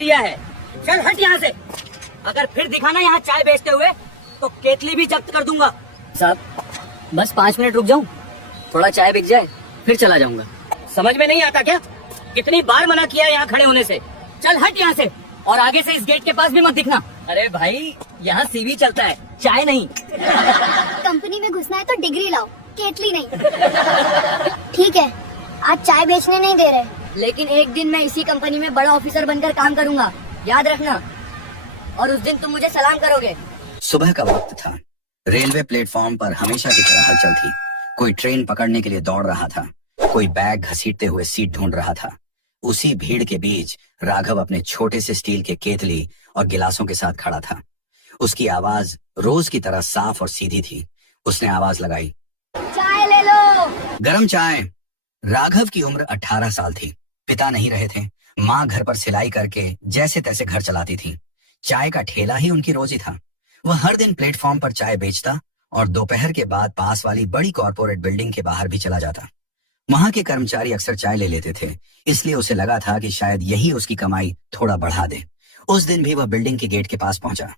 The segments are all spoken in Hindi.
दिया है। चल हट यहाँ से। अगर फिर दिखाना यहाँ चाय बेचते हुए तो केतली भी जब्त कर दूंगा। साहब बस 5 मिनट रुक जाऊं, थोड़ा चाय बिक जाए फिर चला जाऊंगा। समझ में नहीं आता क्या? कितनी बार मना किया है यहाँ खड़े होने से। चल हट यहाँ से और आगे से इस गेट के पास भी मत दिखना। अरे भाई यहाँ सीवी चलता है, चाय नहीं। कंपनी में घुसना है तो डिग्री लाओ, केतली नहीं। ठीक है, आज चाय बेचने नहीं दे रहे, लेकिन एक दिन मैं इसी कंपनी में बड़ा ऑफिसर बनकर काम करूंगा, याद रखना। और उस दिन तुम मुझे सलाम करोगे। सुबह का वक्त था। रेलवे प्लेटफॉर्म पर हमेशा की तरह हलचल थी। कोई ट्रेन पकड़ने के लिए दौड़ रहा था, कोई बैग घसीटते हुए सीट ढूंढ रहा था। उसी भीड़ के बीच राघव अपने छोटे से स्टील के केतली और गिलासों के साथ खड़ा था। उसकी आवाज रोज की तरह साफ और सीधी थी। उसने आवाज लगाई, चाय ले लो। गरम चाय। राघव की उम्र 18 साल थी। पिता नहीं रहे थे। माँ घर पर सिलाई करके जैसे तैसे घर चलाती थी। चाय का ठेला ही उनकी रोजी था। वह हर दिन प्लेटफॉर्म पर चाय बेचता और दोपहर के बाद पास वाली बड़ी कॉर्पोरेट बिल्डिंग के बाहर भी चला जाता। वहां के कर्मचारी अक्सर चाय ले लेते थे, इसलिए उसे लगा था कि शायद यही उसकी कमाई थोड़ा बढ़ा दे। उस दिन भी वह बिल्डिंग के गेट के पास पहुंचा।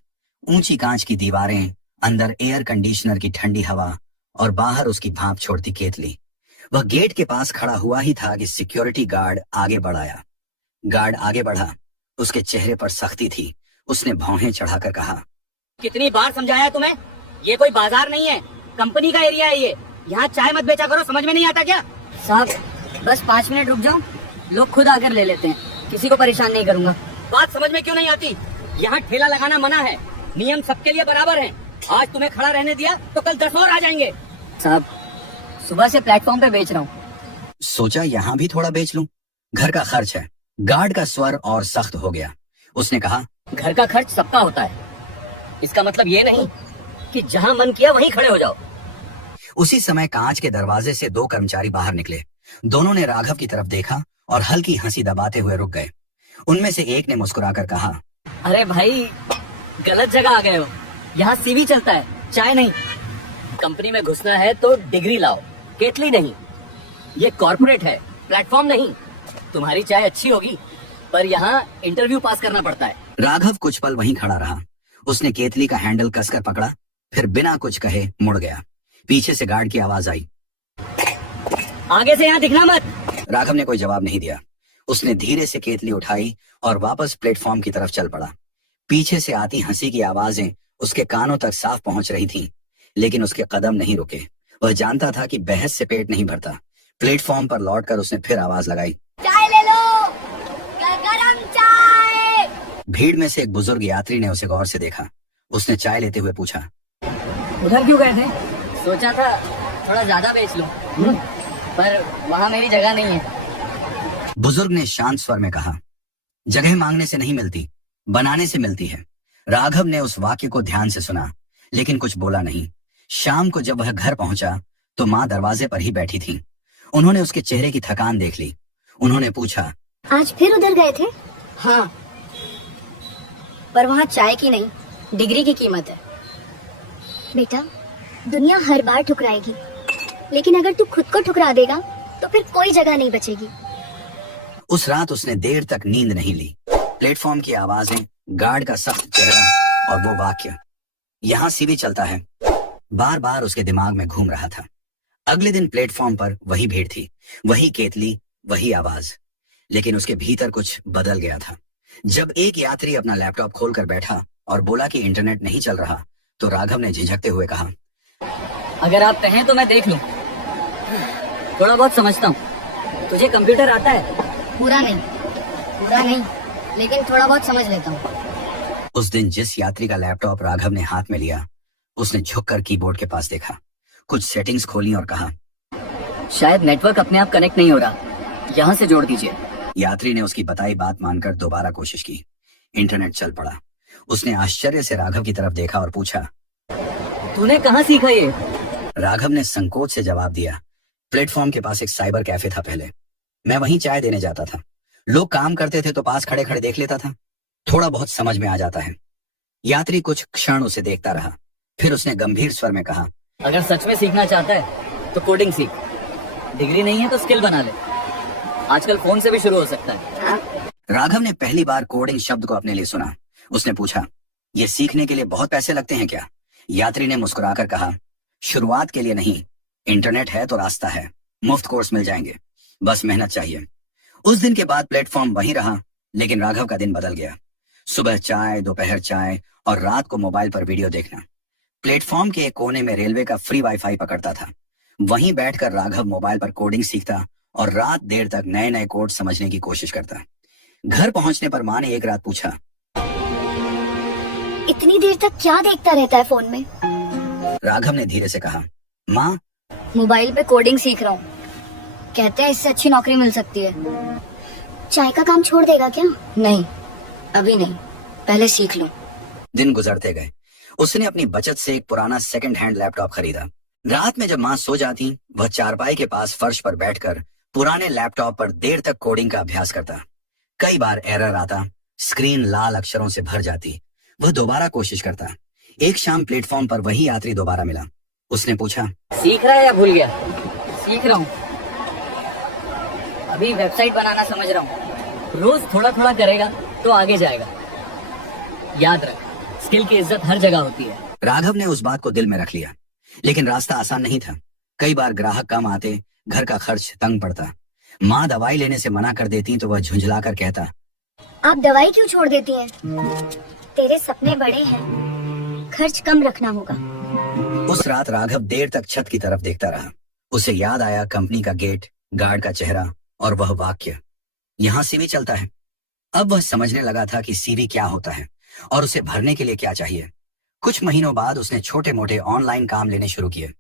ऊंची कांच की दीवारें, अंदर एयर कंडीशनर की ठंडी हवा और बाहर उसकी भाप छोड़ती केतली। वह गेट के पास खड़ा हुआ ही था कि सिक्योरिटी गार्ड आगे बढ़ाया। गार्ड आगे बढ़ा। उसके चेहरे पर सख्ती थी। उसने भौहें चढ़ाकर कहा, कितनी बार समझाया तुम्हें? ये कोई बाजार नहीं है, कंपनी का एरिया है ये। यहाँ चाय मत बेचा करो, समझ में नहीं आता क्या? साहब बस 5 मिनट रुक जाऊं, लोग खुद आकर ले लेते हैं, किसी को परेशान नहीं करूंगा। बात समझ में क्यों नहीं आती? यहाँ ठेला लगाना मना है, नियम सबके लिए बराबर है। आज तुम्हें खड़ा रहने दिया तो कल 10 और आ जाएंगे। साहब सुबह से प्लेटफॉर्म पे बेच रहा हूँ। सोचा यहाँ भी थोड़ा बेच लूं, घर का खर्च है। गार्ड का स्वर और सख्त हो गया। उसने कहा, घर का खर्च सबका होता है, इसका मतलब ये नहीं कि जहाँ मन किया वहीं खड़े हो जाओ। उसी समय कांच के दरवाजे से 2 कर्मचारी बाहर निकले। दोनों ने राघव की तरफ देखा और हल्की हंसी दबाते हुए रुक गए। उनमें से एक ने मुस्कुराकर कहा, अरे भाई गलत जगह आ गए हो, यहाँ सीवी चलता है, चाय नहीं। कंपनी में घुसना है तो डिग्री लाओ, केतली नहीं। ये कॉर्पोरेट है, प्लेटफॉर्म नहीं। तुम्हारी चाय अच्छी होगी पर यहाँ इंटरव्यू पास करना पड़ता है। राघव कुछ पल वहीं खड़ा रहा। उसने केतली का हैंडल कसकर पकड़ा, फिर बिना कुछ कहे मुड़ गया। पीछे से गार्ड की आवाज आई, आगे से यहाँ दिखना मत। राघव ने कोई जवाब नहीं दिया। उसने धीरे से केतली उठाई और वापस प्लेटफॉर्म की तरफ चल पड़ा। पीछे से आती हंसी की आवाजें उसके कानों तक साफ पहुंच रही थीं, लेकिन उसके कदम नहीं रुके। वह जानता था कि बहस से पेट नहीं भरता। प्लेटफॉर्म पर लौटकर उसने फिर आवाज लगाई, चाय ले लो, गरम चाय। भीड़ में से एक बुजुर्ग यात्री ने उसे गौर से देखा। उसने चाय लेते हुए पूछा, उधर क्यों गए थे? सोचा था थोड़ा ज्यादा बेच लूं, पर वहाँ मेरी जगह नहीं है। बुजुर्ग ने शांत स्वर में कहा, जगह मांगने से नहीं मिलती, बनाने से मिलती है। राघव ने उस वाक्य को ध्यान से सुना, लेकिन कुछ बोला नहीं। शाम को जब वह घर पहुंचा तो माँ दरवाजे पर ही बैठी थी। उन्होंने उसके चेहरे की थकान देख ली। उन्होंने पूछा, आज फिर उधर गए थे? हाँ, पर वहाँ चाय की नहीं, डिग्री की कीमत है। बेटा, दुनिया हर बार ठुकराएगी, लेकिन अगर तू खुद को ठुकरा देगा तो फिर कोई जगह नहीं बचेगी। उस रात उसने देर तक नींद नहीं ली। प्लेटफॉर्म की आवाजें, गार्ड का सख्त चेहरा और वो वाक्य, यहाँ सीवी चलता है, बार बार उसके दिमाग में घूम रहा था। अगले दिन प्लेटफॉर्म पर वही भीड़ थी, वही केतली, वही आवाज, लेकिन उसके भीतर कुछ बदल गया था। जब एक यात्री अपना लैपटॉप खोलकर बैठा और बोला कि इंटरनेट नहीं चल रहा, तो राघव ने झिझकते हुए कहा, अगर आप कहें तो मैं देख लूं, थोड़ा बहुत समझता हूँ। तुझे कंप्यूटर आता है? पूरा नहीं, लेकिन थोड़ा बहुत समझ लेता हूँ। उस दिन जिस यात्री का लैपटॉप राघव ने हाथ में लिया, उसने झुककर कीबोर्ड के पास देखा, कुछ सेटिंग्स खोली और कहा, शायद नेटवर्क अपने आप कनेक्ट नहीं हो रहा, यहाँ से जोड़ दीजिए। यात्री ने उसकी बताई बात मानकर दोबारा कोशिश की। इंटरनेट चल पड़ा। उसने आश्चर्य से राघव की तरफ देखा और पूछा, तूने कहाँ सीखा ये? राघव ने संकोच से जवाब दिया, प्लेटफॉर्म के पास एक साइबर कैफे था पहले, मैं वहीं चाय देने जाता था। लोग काम करते थे तो पास खड़े खड़े देख लेता था, थोड़ा बहुत समझ में आ जाता है। यात्री कुछ क्षण उसे देखता रहा, फिर उसने गंभीर स्वर में कहा, अगर सच में सीखना चाहता है तो कोडिंग सीख, डिग्री नहीं है तो स्किल बना ले, आजकल फोन से भी शुरू हो सकता है। राघव ने पहली बार कोडिंग शब्द को अपने लिए सुना। उसने पूछा, ये सीखने के लिए बहुत पैसे लगते हैं क्या? यात्री ने मुस्कुराकर कहा, शुरुआत के लिए नहीं, इंटरनेट है तो रास्ता है, मुफ्त कोर्स मिल जाएंगे, बस मेहनत चाहिए। उस दिन के बाद प्लेटफॉर्म वहीं रहा, लेकिन राघव का दिन बदल गया। सुबह चाय, दोपहर चाय और रात को मोबाइल पर वीडियो देखना। प्लेटफॉर्म के एक कोने में रेलवे का फ्री वाईफाई पकड़ता था। वहीं बैठकर राघव मोबाइल पर कोडिंग सीखता और रात देर तक नए नए कोड समझने की कोशिश करता। घर पहुंचने पर माँ ने एक रात पूछा, इतनी देर तक क्या देखता रहता है फोन में? राघव ने धीरे से कहा, माँ, मोबाइल पे कोडिंग सीख रहा हूँ। कहते हैं इससे अच्छी नौकरी मिल सकती है। चाय का काम छोड़ देगा क्या? नहीं, अभी नहीं, पहले सीख लो। दिन गुजरते गए। उसने अपनी बचत से एक पुराना सेकंड हैंड लैपटॉप खरीदा। रात में जब माँ सो जाती, वह चारपाई के पास फर्श पर बैठकर पुराने लैपटॉप पर देर तक कोडिंग का अभ्यास करता। कई बार एरर आता, स्क्रीन लाल अक्षरों से भर जाती। वह दोबारा कोशिश करता। एक शाम प्लेटफॉर्म पर वही यात्री दोबारा मिला। उसने पूछा, सीख रहा है या भूल गया? सीख रहा हूँ, अभी वेबसाइट बनाना समझ रहा हूँ। रोज थोड़ा थोड़ा करेगा तो आगे जाएगा। याद रख, स्किल की इज्जत हर जगह होती है। राघव ने उस बात को दिल में रख लिया, लेकिन रास्ता आसान नहीं था। कई बार ग्राहक कम आते, घर का खर्च तंग पड़ता। माँ दवाई लेने से मना कर देती तो वह झुंझलाकर कहता, आप दवाई क्यों छोड़ देती हैं? तेरे सपने बड़े हैं, खर्च कम रखना होगा। उस रात राघव देर तक छत की तरफ देखता रहा। उसे याद आया कंपनी का गेट, गार्ड का चेहरा और वह वाक्य, यहाँ सीवी चलता है। अब वह समझने लगा था कि सीवी क्या होता है और उसे भरने के लिए क्या चाहिए। कुछ महीनों बाद उसने छोटे मोटे ऑनलाइन काम लेने शुरू किए।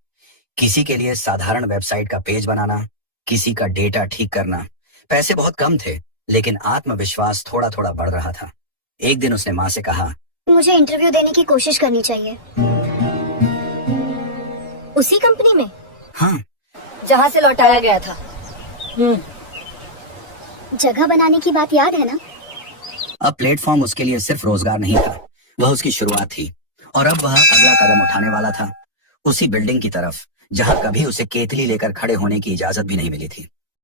किसी के लिए साधारण वेबसाइट का पेज बनाना, किसी का डेटा ठीक करना। पैसे बहुत कम थे, लेकिन आत्मविश्वास थोड़ा थोड़ा बढ़ रहा था। एक दिन उसने माँ से कहा, मुझे इंटरव्यू देने की कोशिश करनी चाहिए। उसी कंपनी में? हाँ, जहाँ से लौटाया गया था। जगह बनाने की बात याद है ना? अब प्लेटफॉर्म उसके लिए सिर्फ रोजगार नहीं था, वह उसकी शुरुआत थी। और अब वह अगला कदम उठाने वाला था, उसी बिल्डिंग की तरफ जहां कभी उसे केतली लेकर खड़े होने की इजाजत भी नहीं मिली थी।